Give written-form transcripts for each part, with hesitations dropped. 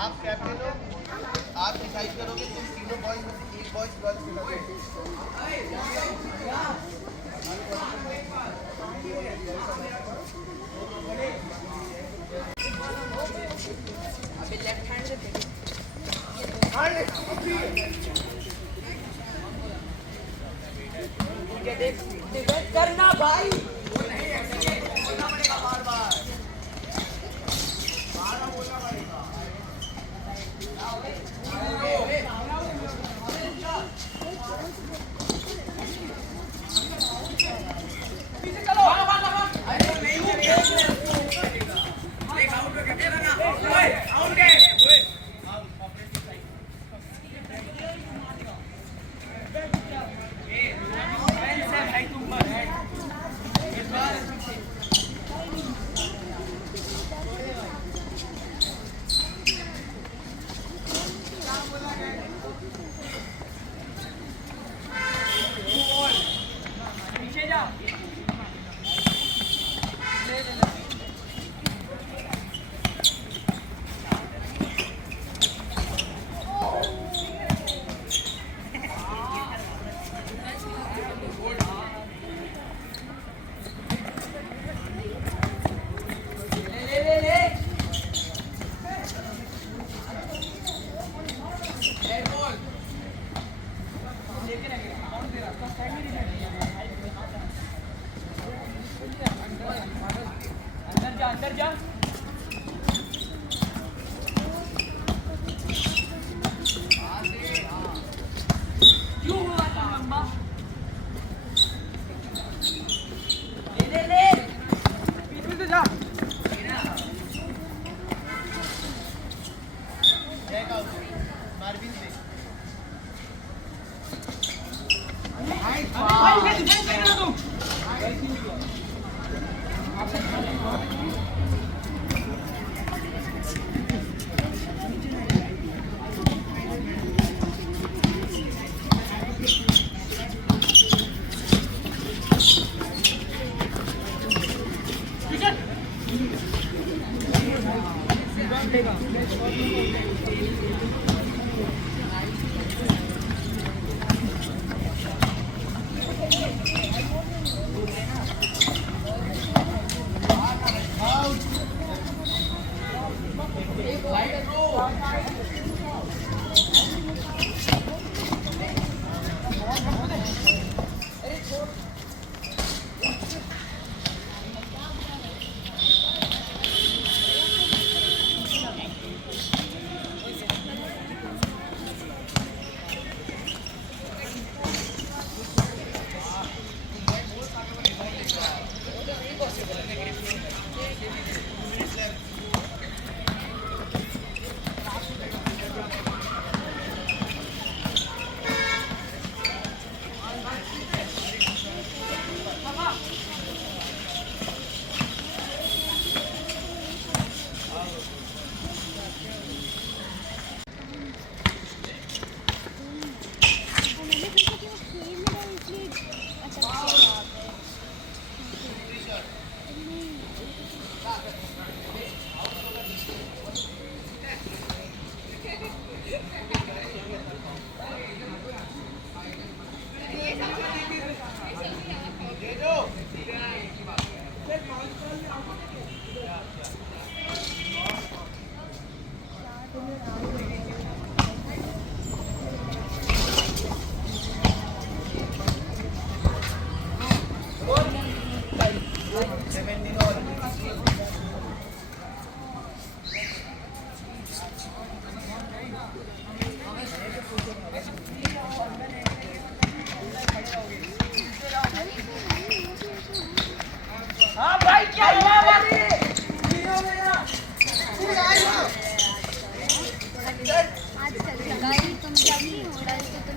आप कैप्टन हो, आप डिसाइड करोगे तुम तीनों बॉयज में से एक बॉयज गर्ल्स खिलाओगे। अभी लेफ्ट हैंड से करना भाई। अंदर जा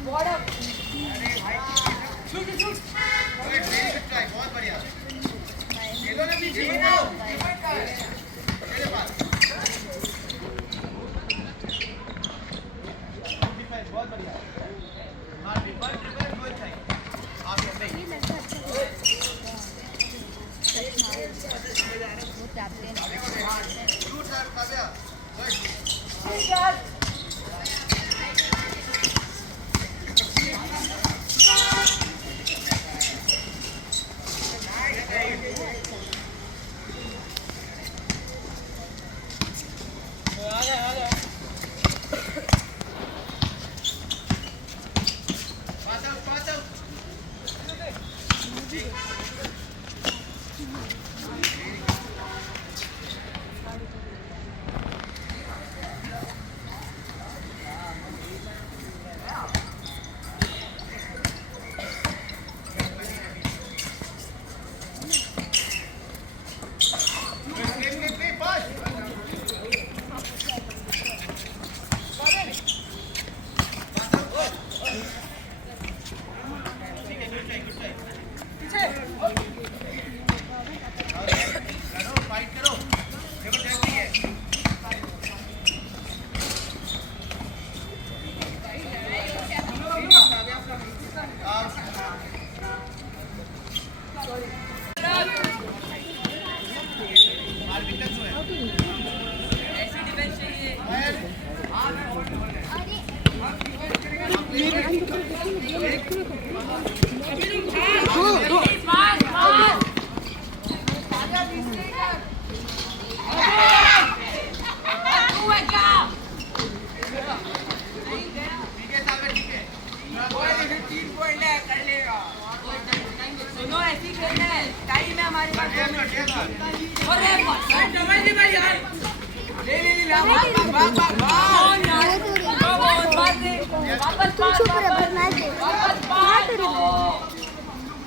बहुत बढ़िया खेलो ना पीछे मेरे पास बहुत बढ़िया हाँ डिफेंस बहुत सही आप शूट सर काव्या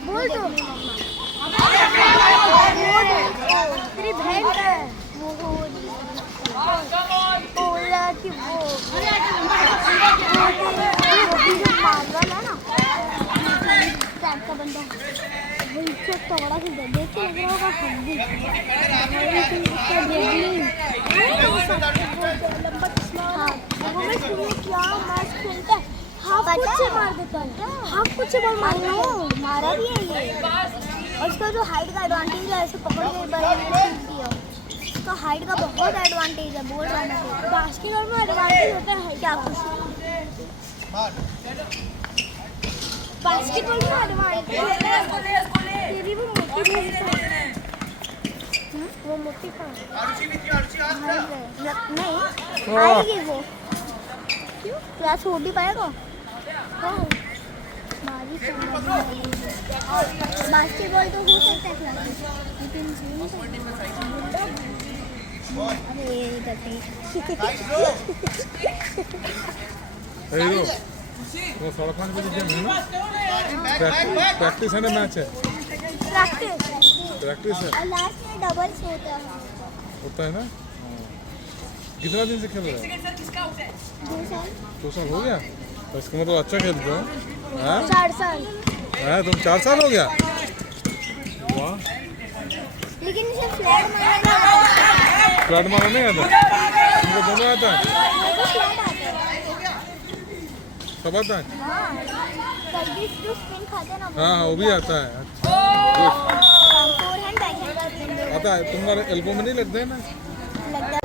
बोल दो तेरी बहन का है वो बोल रहा कि वो जो पागल है ना टाइप का बंदा वो इससे तगड़ा खेलता है देख के लग रहा होगा लंबा चश्मा वो मैं क्या मैच खेलता है हाफ कुछ से मार देता है हाफ कुछ से बॉल मार लो मारा भी है ये और इसका जो हाइट का एडवांटेज है ऐसे पकड़ के बड़ा दिया इसका हाइट का बहुत एडवांटेज है बोल रहा हूँ बास्केटबॉल में एडवांटेज होता है क्या कुछ बास्केटबॉल में एडवांटेज होता है ये भी वो मोटी वो मोटी का नहीं आएगी वो क्यों क्लास हो भी पाएगा बास्केटबॉल तो हो सकता है क्लास लेकिन अरे वो 5:30 बजे गेम है ना प्रैक्टिस है ना मैच है प्रैक्टिस है और लास्ट में डबल्स होता है ना कितना दिन से खेल रहे हो 2 साल हो गया तो इसका मतलब अच्छा खेलते हो 4 साल है तुम 4 साल हो गया वाह लेकिन इसे फ्लैट मारना फ्लैट मारना नहीं आता तुमको दोनों आता है सब आता है सर्विस जो स्पिन खाते हैं ना हाँ वो भी आता है फोरहैंड बैकहैंड आता है तुम्हारे एल्बो में नहीं लगते है ना लगता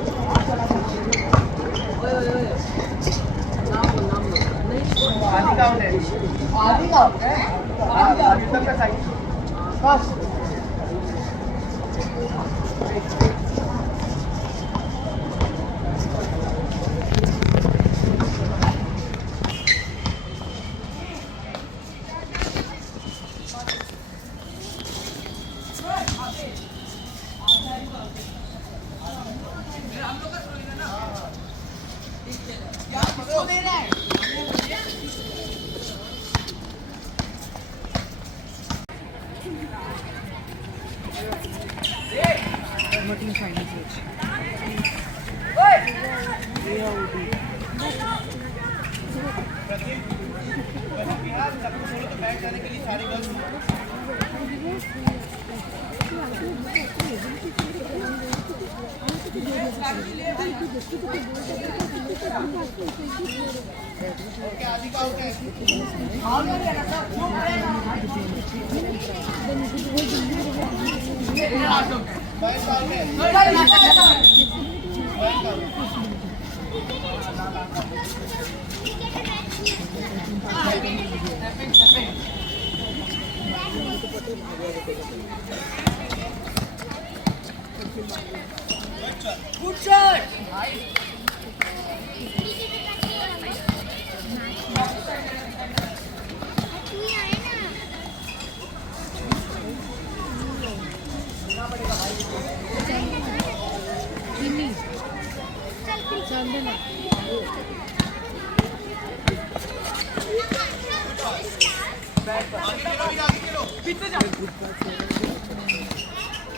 आधी का है आधी का है आधी तक का साइज बस Martin Chinese veg. Yeah, Bihar सबको छोड़ो तो बैठ जाने के लिए सारी गर्ल्स ओके आदि का ओके Good shot.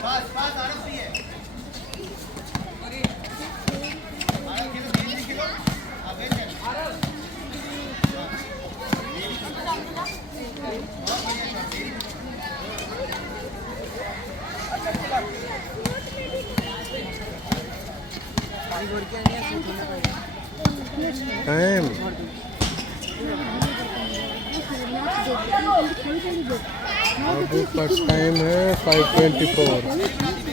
बस बस आराम से है आराम खेलो धीरे खेलो आगे चल टाइम अभी फर्स्ट टाइम है 5:24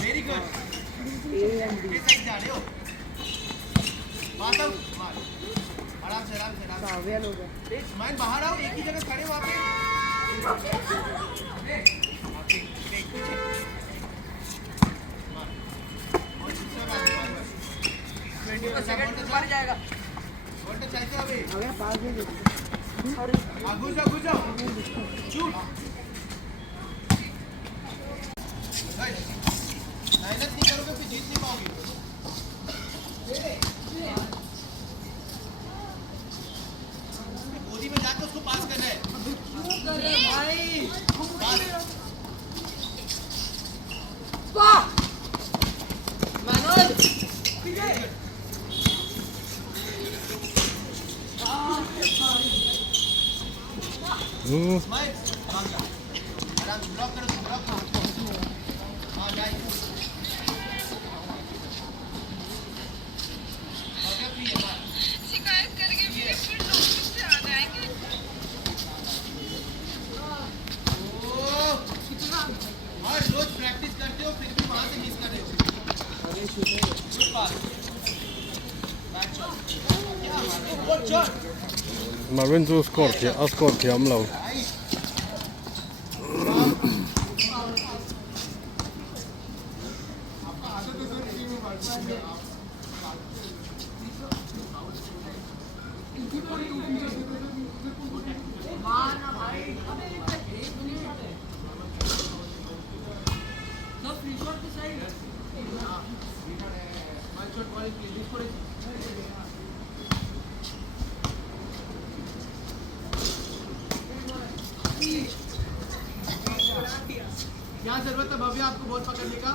वेरी गुड आराम से मैं बाहर आओ एक ही जगह खड़े वहाँ पे जाएगा घुस जाओ मेहनत नहीं करोगे फिर जीत नहीं पाओगे गोदी में जाके उसको पास करना है भाई आराम ब्लॉक करो हाँ नाइस शिकायत करके फिर नोटिस से आ जाएंगे mà bên du score thì ấm lâu यहाँ जरूरत है भव्य आपको बहुत पकड़ने का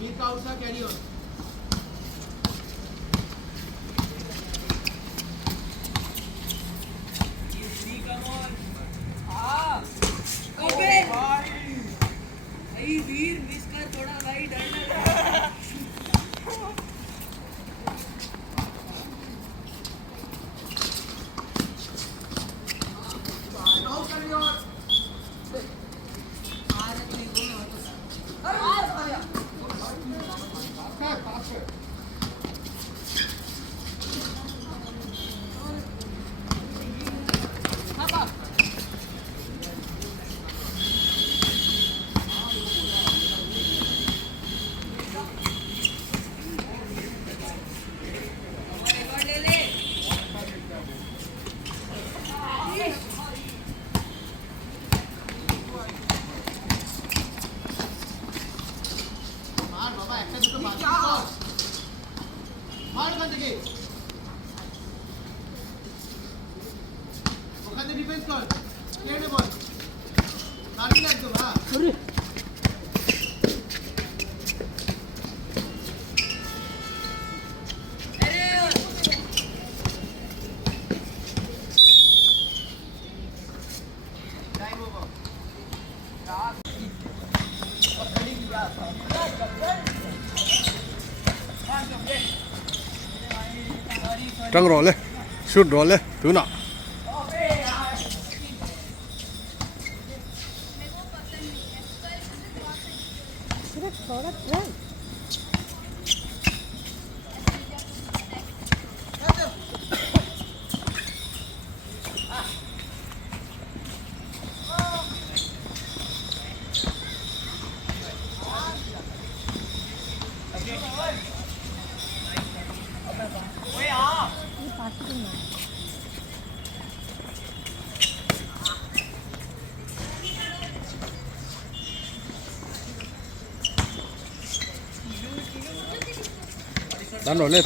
वीर का आउट था कैरी ऑन ওখানে ডিফেন্স কর প্লেনে বল সার্ভিং একদম হ্যাঁ trăng rồi lên shoot rồi lên thứ nào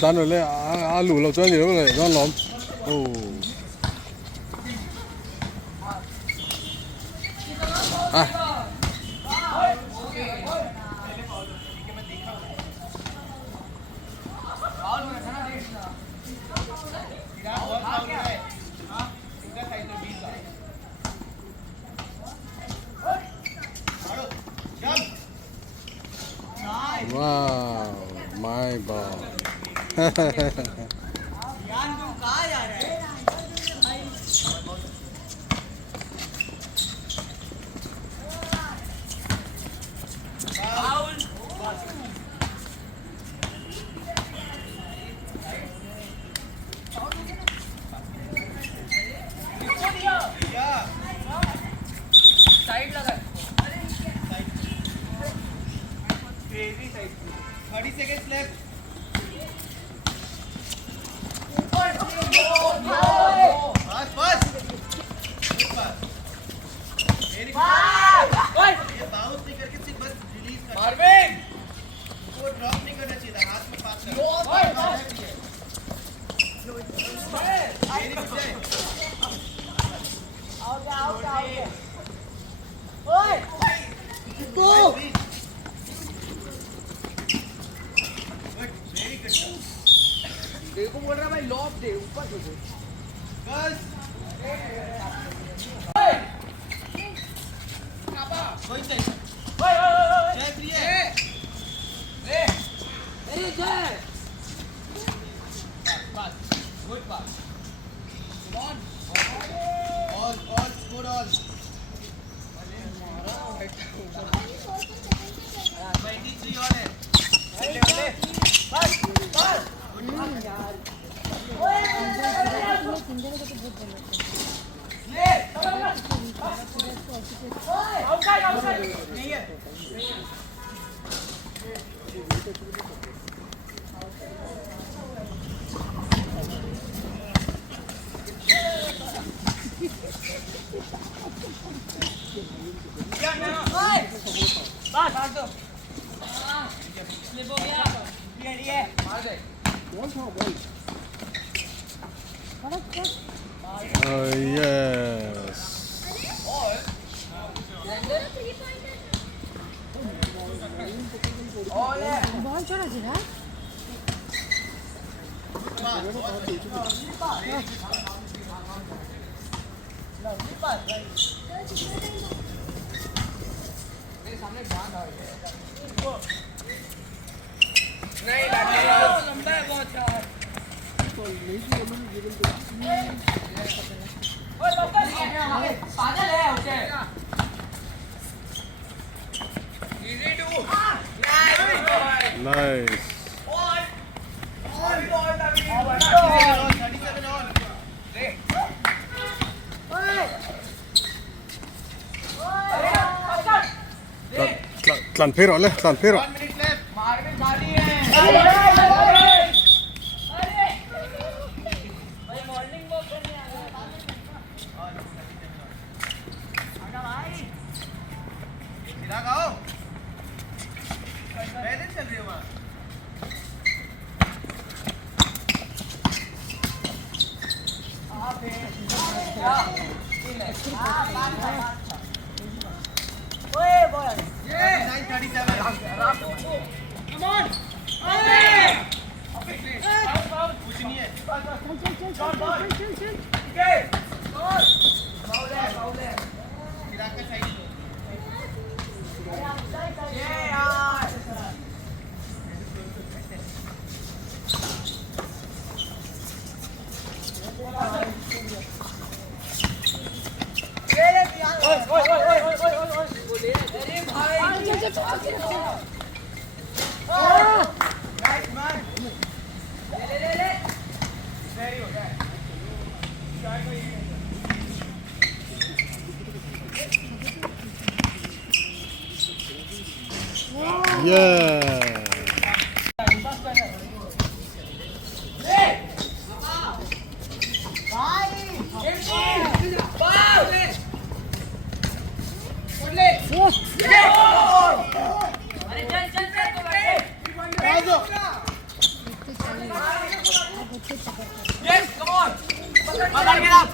tán rồi lên lù lâu cho nhiều người nó lóm wow my ball side लगा 30 seconds left बस ये बाउंस नहीं करके सिर्फ बस रिलीज कर मार्विन वो ड्रॉप नहीं करना चाहिए था हाथ में पास कर ओए तो देखो बोल रहा भाई लॉब दे ऊपर से बस कोई चाहिए जय प्रिय ले अरे जय पास गुड पास ऑन ऑल गुड ऑल 23 ऑन है ले ले Yes. बहुत छोटा जगह Nice. 37 on. Tlanpero, le, tlanpero. 1 minute left. चिराग आओ। पहले चल रही हो वहाँ। Yeah. 9:37. Come on. कुछ नहीं है। चिराग का side low. Nice man. Very good. Yeah. Yes, come on. Get up. Get up.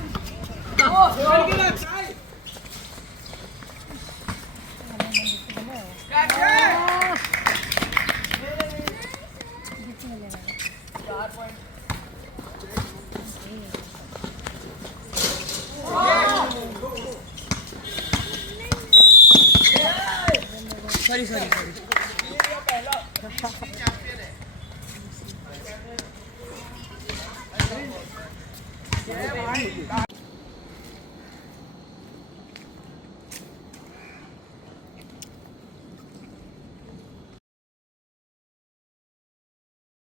Sorry.